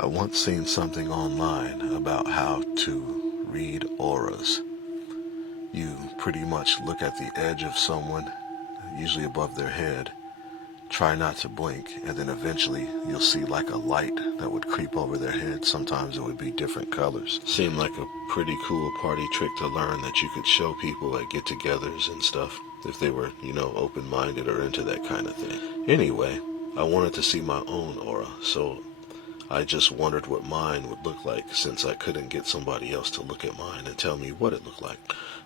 I once seen something online about how to read auras. You pretty much look at the edge of someone, usually above their head, try not to blink, and then eventually you'll see like a light that would creep over their head. Sometimes it would be different colors. Seemed like a pretty cool party trick to learn that you could show people at get-togethers and stuff if they were, open-minded or into that kind of thing. Anyway, I wanted to see my own aura, so I just wondered what mine would look like since I couldn't get somebody else to look at mine and tell me what it looked like.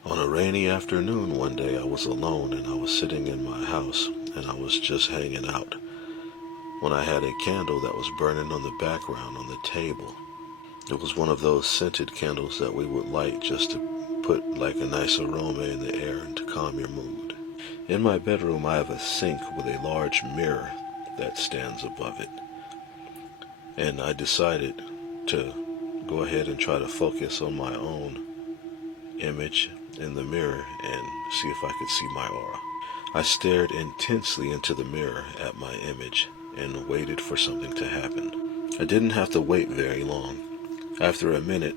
On a rainy afternoon one day, I was alone and I was sitting in my house and I was just hanging out when I had a candle that was burning on the background on the table. It was one of those scented candles that we would light just to put like a nice aroma in the air and to calm your mood. In my bedroom, I have a sink with a large mirror that stands above it. And I decided to go ahead and try to focus on my own image in the mirror and see if I could see my aura. I stared intensely into the mirror at my image and waited for something to happen. I didn't have to wait very long. After a minute,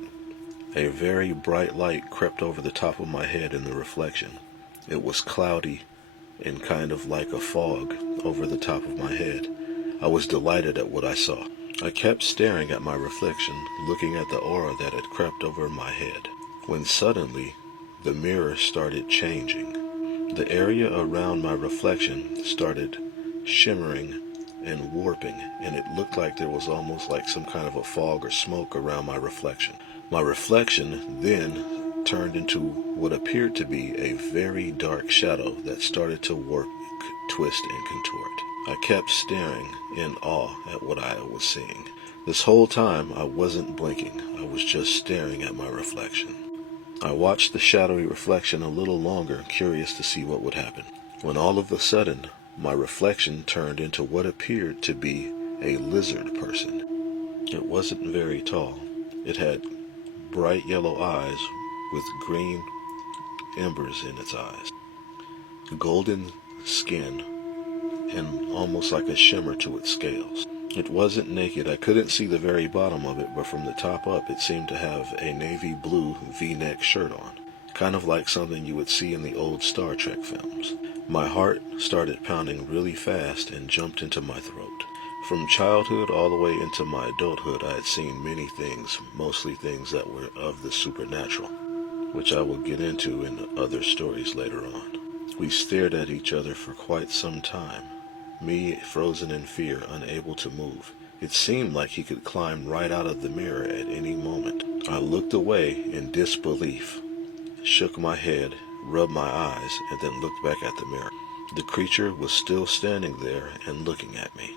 a very bright light crept over the top of my head in the reflection. It was cloudy and kind of like a fog over the top of my head. I was delighted at what I saw. I kept staring at my reflection, looking at the aura that had crept over my head, when suddenly the mirror started changing. The area around my reflection started shimmering and warping, and it looked like there was almost like some kind of a fog or smoke around my reflection. My reflection then turned into what appeared to be a very dark shadow that started to warp, twist, and contort. I kept staring in awe at what I was seeing. This whole time I wasn't blinking, I was just staring at my reflection. I watched the shadowy reflection a little longer, curious to see what would happen, when all of a sudden my reflection turned into what appeared to be a lizard person. It wasn't very tall. It had bright yellow eyes with green embers in its eyes, golden skin, and almost like a shimmer to its scales. It wasn't naked. I couldn't see the very bottom of it, but from the top up it seemed to have a navy blue V-neck shirt on, kind of like something you would see in the old Star Trek films. My heart started pounding really fast and jumped into my throat. From childhood all the way into my adulthood, I had seen many things, mostly things that were of the supernatural, which I will get into in other stories later on. We stared at each other for quite some time, me frozen in fear, unable to move. It seemed like he could climb right out of the mirror at any moment. I looked away in disbelief, shook my head, rubbed my eyes, and then looked back at the mirror. The creature was still standing there and looking at me.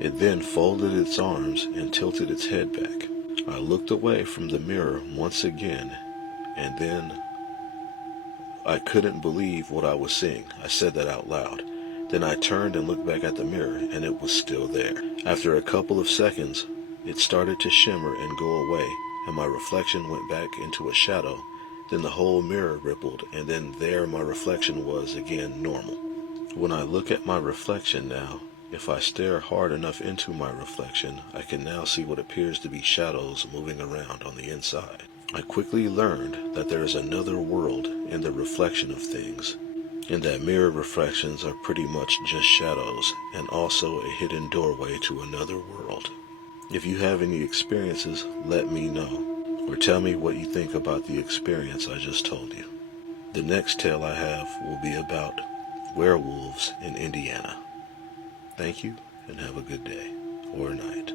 It then folded its arms and tilted its head back. I looked away from the mirror once again, and then I couldn't believe what I was seeing. I said that out loud. Then I turned and looked back at the mirror, and it was still there. After a couple of seconds, it started to shimmer and go away, and my reflection went back into a shadow. Then the whole mirror rippled, and then there my reflection was again normal. When I look at my reflection now, if I stare hard enough into my reflection, I can now see what appears to be shadows moving around on the inside. I quickly learned that there is another world in the reflection of things, and that mirror reflections are pretty much just shadows, and also a hidden doorway to another world. If you have any experiences, let me know, or tell me what you think about the experience I just told you. The next tale I have will be about werewolves in Indiana. Thank you, and have a good day, or night.